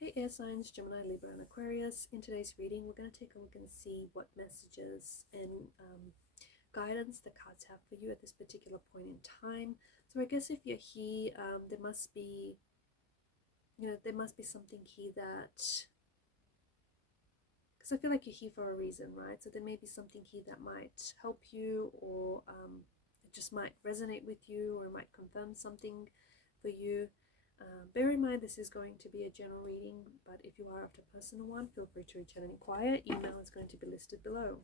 Hey air signs, Gemini, Libra and Aquarius. In today's reading, we're going to take a look and see what messages and guidance the cards have for you at this particular point in time. So I guess if you're here, there must be something here that, because I feel like you're here for a reason, right? So there may be something here that might help you, or it just might resonate with you, or it might confirm something for you. Bear in mind this is going to be a general reading, but if you are after a personal one, feel free to reach out and inquire. Email is going to be listed below.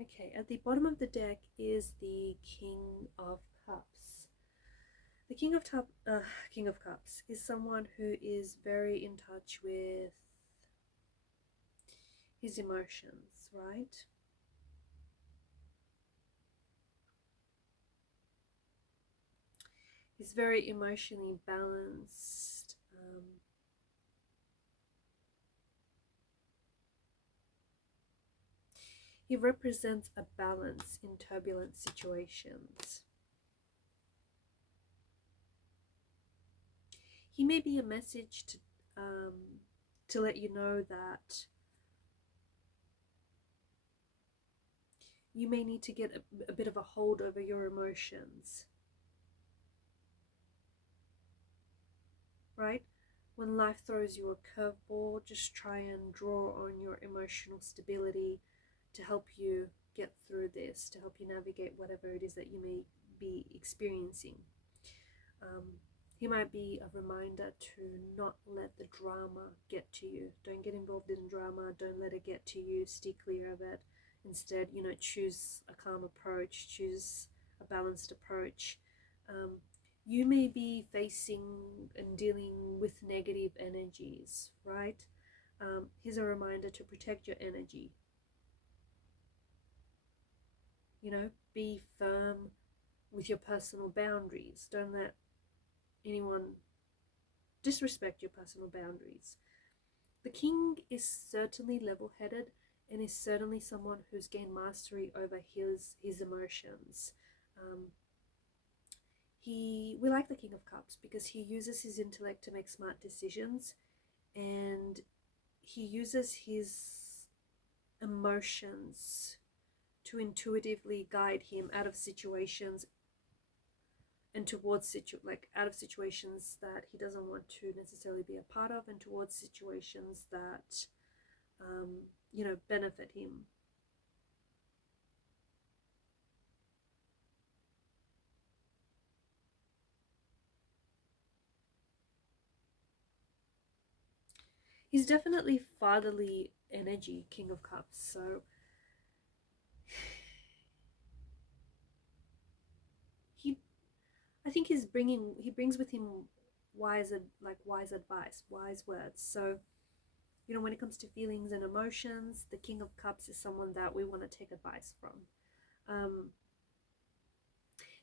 Okay, at the bottom of the deck is the King of Cups. The King of Cups is someone who is very in touch with his emotions, right? He's very emotionally balanced. He represents a balance in turbulent situations. He may be a message to let you know that you may need to get a bit of a hold over your emotions, right? When life throws you a curveball, just try and draw on your emotional stability to help you get through this, to help you navigate whatever it is that you may be experiencing. He might be a reminder to not let the drama get to you. Don't get involved in drama. Don't let it get to you. Stay clear of it. Instead, choose a calm approach. Choose a balanced approach. You may be facing and dealing with negative energies, right? Here's a reminder to protect your energy. Be firm with your personal boundaries. Don't let anyone disrespect your personal boundaries. The king is certainly level-headed and is certainly someone who's gained mastery over his emotions. We like the King of Cups because he uses his intellect to make smart decisions, and he uses his emotions to intuitively guide him out of situations and towards out of situations that he doesn't want to necessarily be a part of, and towards situations that benefit him. He's definitely fatherly energy, King of Cups, so I think he brings with him wise advice, wise words. So when it comes to feelings and emotions, the King of Cups is someone that we want to take advice from.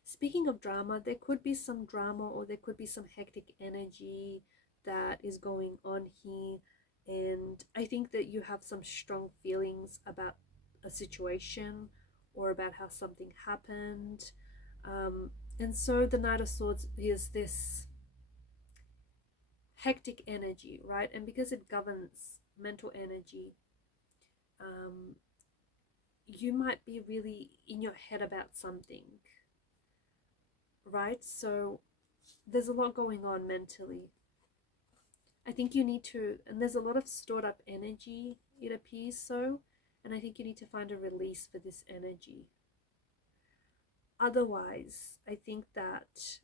Speaking of drama, there could be some drama, or there could be some hectic energy that is going on here, and I think that you have some strong feelings about a situation or about how something happened. And so the Knight of Swords is this hectic energy, right? And because it governs mental energy, you might be really in your head about something, right? So there's a lot going on mentally. I think you need to, and there's a lot of stored up energy, it appears so, and I think you need to find a release for this energy. Otherwise, I think that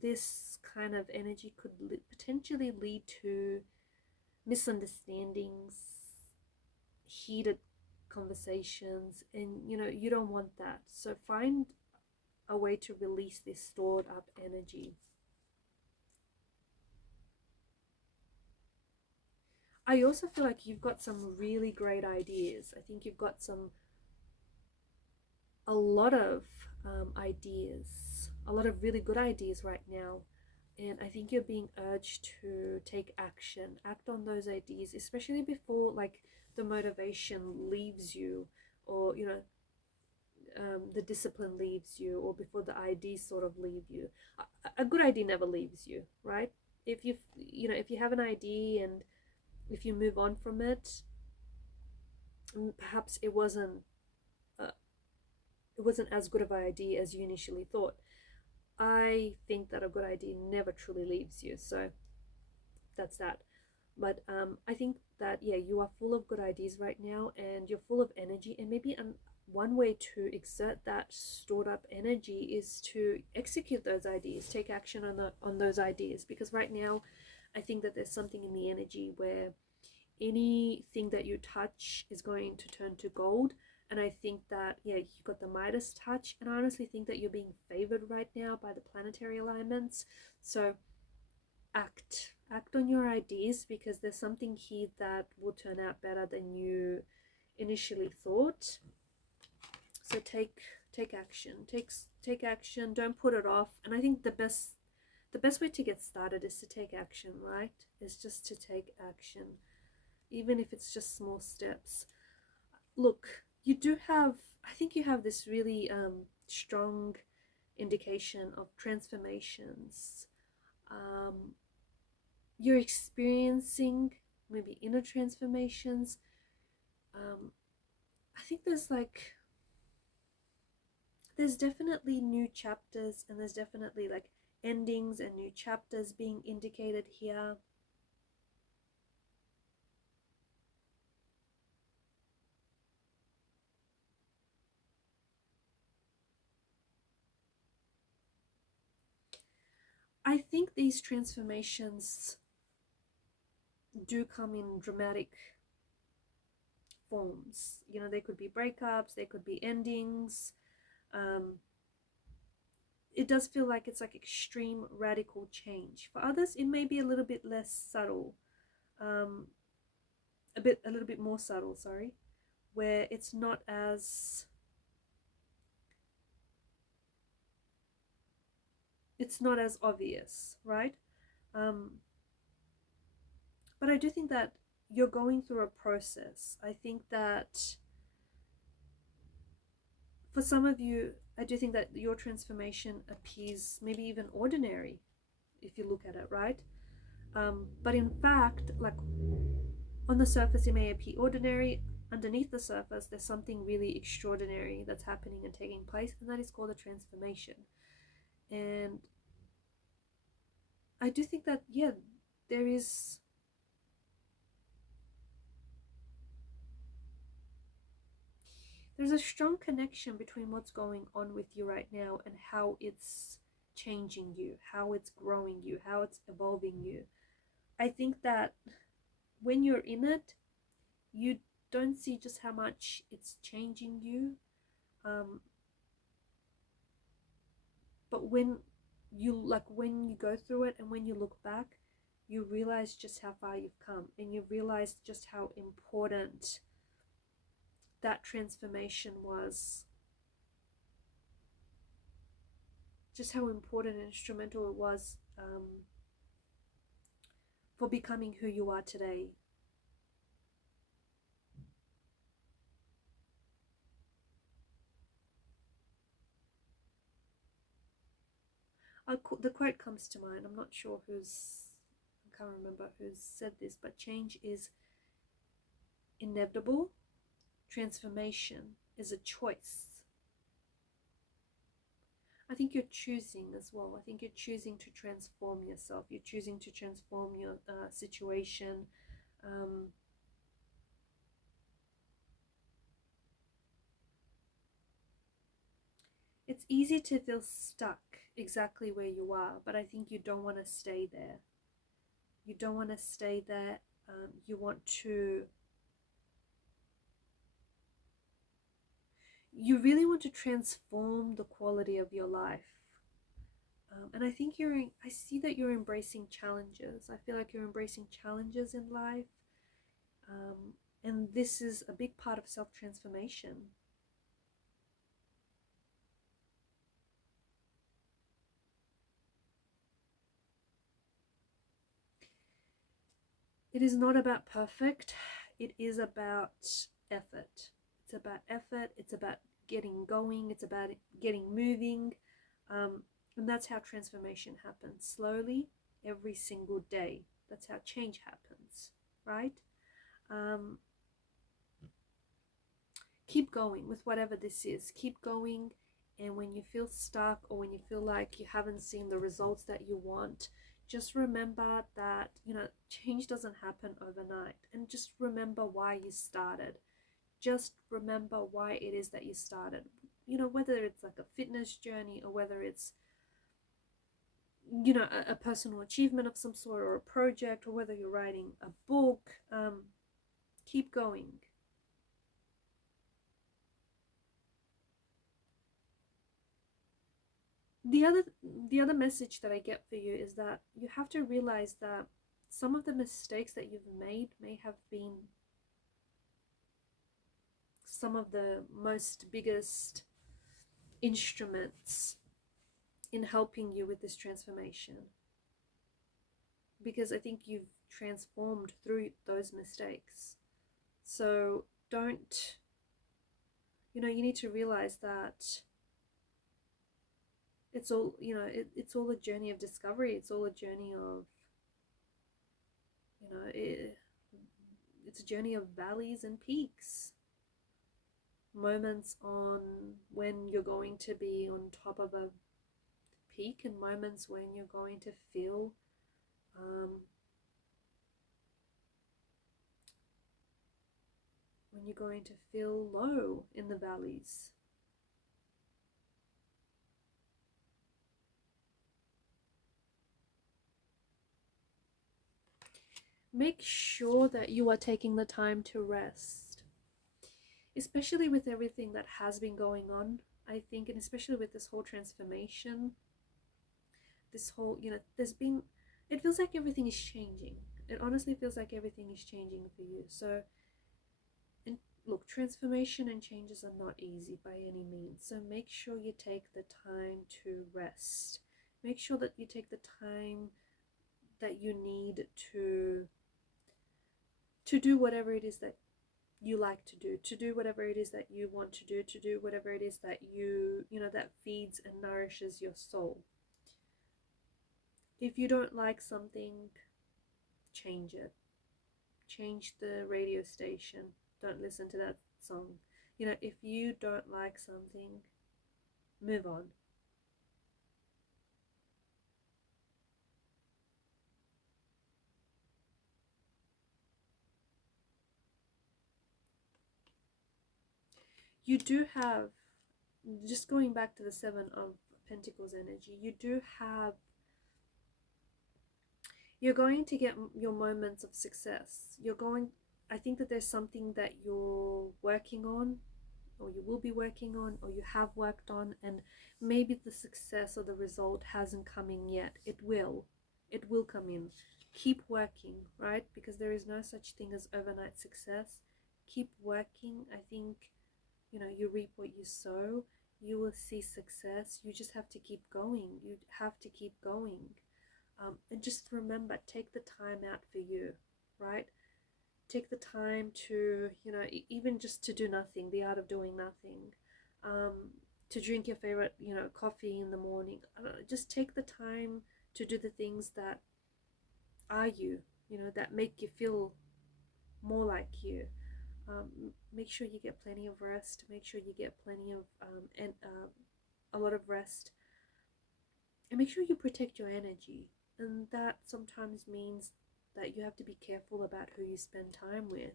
this kind of energy could potentially lead to misunderstandings, heated conversations, and you don't want that. So find a way to release this stored up energy. I also feel like you've got some really great ideas. I think you've got some a lot of ideas, a lot of really good ideas right now. And I think you're being urged to take action, act on those ideas, especially before like the motivation leaves you, or the discipline leaves you, or before the ideas sort of leave you. A good idea never leaves you, right? If if you have an idea and if you move on from it, perhaps uh, it wasn't as good of an idea as you initially thought. I think that a good idea never truly leaves you, so that's that. But I think that, yeah, you are full of good ideas right now, and you're full of energy, and maybe one way to exert that stored up energy is to execute those ideas, take action on those ideas, because right now I think that there's something in the energy where anything that you touch is going to turn to gold. And I think that, yeah, you got the Midas touch, and I honestly think that you're being favored right now by the planetary alignments. So act on your ideas, because there's something here that will turn out better than you initially thought. So take action, take action, don't put it off. And I think the best way to get started is to take action, right? Is just to take action, even if it's just small steps. Look, you do have, I think you have this really strong indication of transformations. You're experiencing maybe inner transformations. I think there's definitely new chapters, and there's definitely like endings and new chapters being indicated here. I think these transformations do come in dramatic forms. They could be breakups, they could be endings. It does feel like it's like extreme radical change. For others, it may be a little bit less subtle, a little bit more subtle, sorry, where it's not as obvious, right? But I do think that you're going through a process. I think that for some of you, I do think that your transformation appears maybe even ordinary if you look at it, right? But in fact, like on the surface, it may appear ordinary. Underneath the surface, there's something really extraordinary that's happening and taking place, and that is called a transformation. And I do think that, yeah, there's a strong connection between what's going on with you right now and how it's changing you, how it's growing you, how it's evolving you. I think that when you're in it, you don't see just how much it's changing you. But when you go through it and when you look back, you realize just how far you've come, and you realize just how important that transformation was, just how important and instrumental it was for becoming who you are today. The quote comes to mind. I'm not sure I can't remember who's said this, but change is inevitable. Transformation is a choice. I think you're choosing as well. I think you're choosing to transform yourself. You're choosing to transform your situation. It's easy to feel stuck exactly where you are, but I think you don't want to stay there. You don't want to stay there. You want to... You really want to transform the quality of your life. And I think I see that you're embracing challenges. I feel like you're embracing challenges in life. And this is a big part of self-transformation. It is not about perfect. It is about effort. It's about effort. It's about getting going. It's about getting moving. And that's how transformation happens. Slowly, every single day. That's how change happens, right? Keep going with whatever this is. Keep going. And when you feel stuck, or when you feel like you haven't seen the results that you want, just remember that, change doesn't happen overnight. And just remember why you started. Just remember why it is that you started. Whether it's like a fitness journey, or whether it's, a personal achievement of some sort, or a project, or whether you're writing a book, keep going. The other message that I get for you is that you have to realize that some of the mistakes that you've made may have been some of the most biggest instruments in helping you with this transformation, because I think you've transformed through those mistakes. So don't, you need to realize that it's all, it's all a journey of discovery. It's all a journey of, it's a journey of valleys and peaks. Moments on when you're going to be on top of a peak, and moments when you're going to feel low in the valleys. Make sure that you are taking the time to rest, especially with everything that has been going on, I think, and especially with this whole transformation, this whole, it feels like everything is changing. It honestly feels like everything is changing for you. So, and look, transformation and changes are not easy by any means. So make sure you take the time to rest. Make sure that you take the time that you need to do whatever it is that you like to do whatever it is that you want to do whatever it is that that feeds and nourishes your soul. If you don't like something, change it. Change the radio station. Don't listen to that song. If you don't like something, move on. You do have, just going back to the Seven of Pentacles energy, you're going to get your moments of success. I think that there's something that you're working on, or you will be working on, or you have worked on, and maybe the success or the result hasn't come in yet. It will come in. Keep working, right? Because there is no such thing as overnight success. Keep working. I think, you reap what you sow. You will see success. You just have to keep going. You have to keep going. And just remember, take the time out for you, right? Take the time to, even just to do nothing, the art of doing nothing, to drink your favorite, coffee in the morning. Just take the time to do the things that are you, that make you feel more like you. Make sure you get plenty of rest. Make sure you get plenty of, a lot of rest. And make sure you protect your energy. And that sometimes means that you have to be careful about who you spend time with,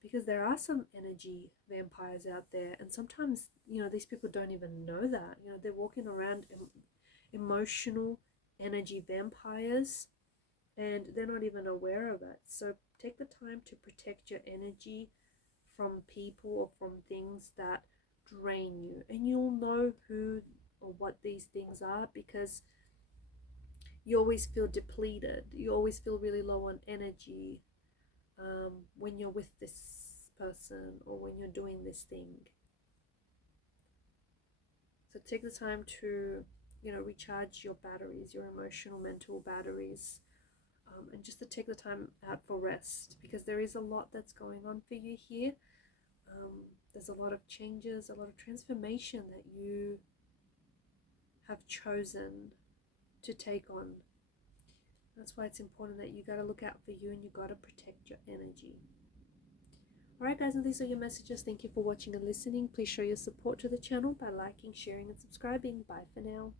because there are some energy vampires out there, and sometimes these people don't even know that. They're walking around emotional energy vampires, and they're not even aware of it. So take the time to protect your energy from people or from things that drain you, and you'll know who or what these things are, because you always feel depleted. You always feel really low on energy when you're with this person or when you're doing this thing. So take the time to, recharge your batteries, your emotional, mental batteries. and just to take the time out for rest, because there is a lot that's going on for you here. There's a lot of changes, a lot of transformation that you have chosen to take on. That's why it's important that you got to look out for you and you got to protect your energy. Alright guys, and these are your messages. Thank you for watching and listening. Please show your support to the channel by liking, sharing and subscribing. Bye for now.